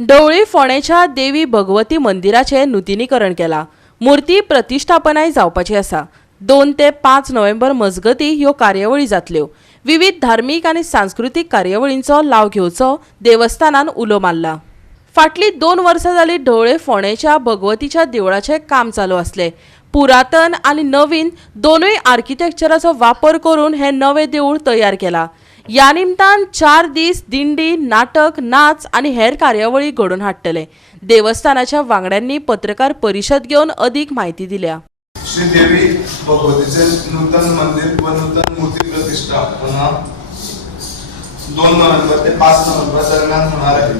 ढवळी फोंडेच्या देवी भगवती मंदिराचे नूतनीकरण केला। मूर्ती प्रतिष्ठापनाय जावपाची आसा। 2 ते 5 नोव्हेंबर मजगती ह्यो कार्यावळी जातल्यो। विविध धार्मिक आनी सांस्कृतिक कार्यावळींचो लाव घेवचो देवस्थानान उलो मारला। फाटली 2 वर्सां जाली ढवळे फोंडेच्या भगवतीच्या देवळाचे काम चालू आसले। पुरातन आनी नवीन दोनूय आर्किटेक्चराचो वापर करून हे नवे देऊळ तयार केला। या निमतान 4 दीस दिंडी, नाटक, नाच आनी हेर कार्यावळी घडोवन हाडटले। देवस्थानाच्या वांगड्यांनी पत्रकार परिशद घेवन अधिक माहिती दिल्या। श्री देवी भगवतीचे नूतन मंदिर व नूतन मूर्ती प्रतिष्ठा पुन्हा 2 नोव्हेंबर ते 5 नोव्हेंबर दरम्यान होणार आहे।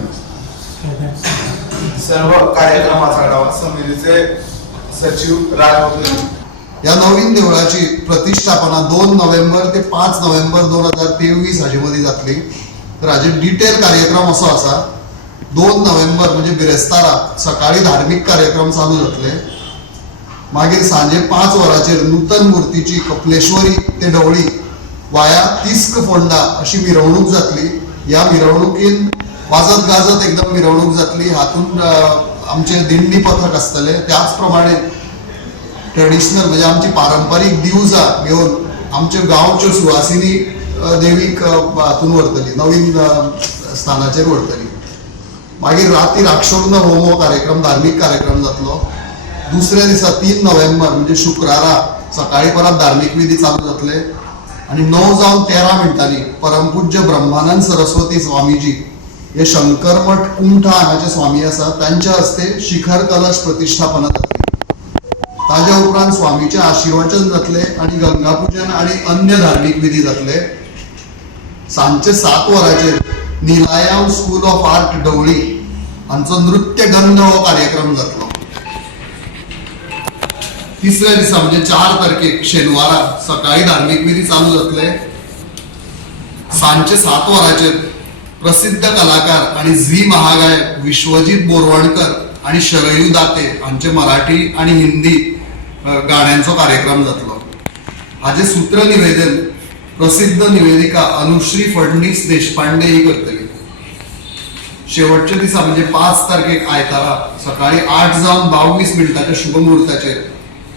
सर्व कार्यक्रमाचा आढावा समितीचे सचिव राज या नवीन देवळाची प्रतिष्ठापना 2 नोव्हेंबर ते 5 नोव्हेंबर 2023 हाजे मदीं जातली। तर हाजे डिटेल कार्यक्रम असो आसा। 2 नोव्हेंबर म्हणजे बिरेस्तारा सकाळी धार्मिक कार्यक्रम चालू जातले। मागीर सांजे 5 वरांचेर नूतन मूर्तीची कपलेश्वरी ते ढवळी वाया तिस्क फोंडा अशी मिरवणूक जातली। या मिरवणुकीन वाजत गाजत एकदम मिरवणूक जातली। हातून आमचे दिंडी पथक आसतले। त्याच प्रमाणे ट्रेडिशनल म्हणजे आमची पारंपारीक दिवजां घेवन आमच्या गांवच्यो सुवासिनी देवीक हातून व्हरतली, नवीन स्थानाचेर व्हरतली। मागीर राती राक्षोर्ण होमो कार्यक्रम, धार्मिक कार्यक्रम जातलो। दुसऱ्या दिसा 3 नोव्हेंबर म्हणजे शुक्रारा सकाळी परत धार्मिक विधी चालू जातले आणि 9 जावन 13 मिनटांनी परमपूज्य ब्रह्मानंद सरस्वती स्वामीजी हे शंकरमठ कुंठा हांगाचे स्वामी आसा तांच्या हस्ते शिखर कलश प्रतिष्ठापना जातली। ताज्या उपरांत स्वामीचे आशीर्वचन जातले आणि गंगापूजन आणि अन्य धार्मिक विधी जातले। सांजचे 7 वरांचेर निलायाम स्कूल ऑफ आर्ट ढवळी हांचो नृत्य गंध हो कार्यक्रम जातलो। तिसऱ्या दिसा म्हणजे 4 तारखेक शेनवारा सकाळी धार्मिक विधी चालू जातले। सांजचे 7 वरांचेर प्रसिद्ध कलाकार आणि झी महागायक विश्वजीत बोरवणकर आणि शरयू दाते हांचे मराठी आणि हिंदी गाण्यांचो कार्यक्रम जातलो। हाजे सूत्र निवेदन प्रसिद्ध निवेदिका अनुश्री फडणीस देशपांडे ही करतली। शेवटच्या दिसा म्हणजे 5 तारखेक आयतारा सकाळी 8 जावन 22 मिनटाच्या शुभ मुहूर्ताचेर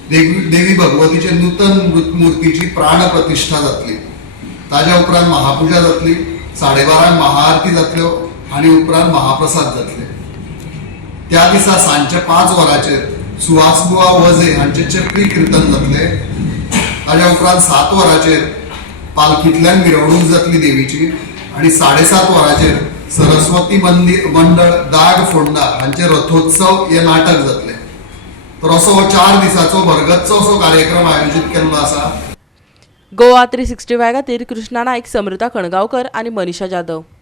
देवी भगवतीचे नूतन मूर्तीची प्राण प्रतिष्ठा जातली। ताज्या उपरांत महापूजा जातली। 12:30 महाआरती जातल्यो आणि उपरांत महाप्रसाद जातले। त्या दिसा सांजचे 5 वरांचेर सुहासबुवा वजे हांचे चक्री कीर्तन जातले। ताज्या उपरांत 7 वरांचेर पालखींतल्यान मिरवणूक जातली देवीची आणि 7:30 वरांचेर सरस्वती मंडळ दाग फोंडा हांचे रथोत्सव हे नाटक जातले। तर असो 4 दिसाचो भरगच्च असो कार्यक्रम आयोजित केल्लो आसा। गोवा 365 खातीर कृष्णा नायक, समृता खणगांवकर आनी मनीषा जाधव।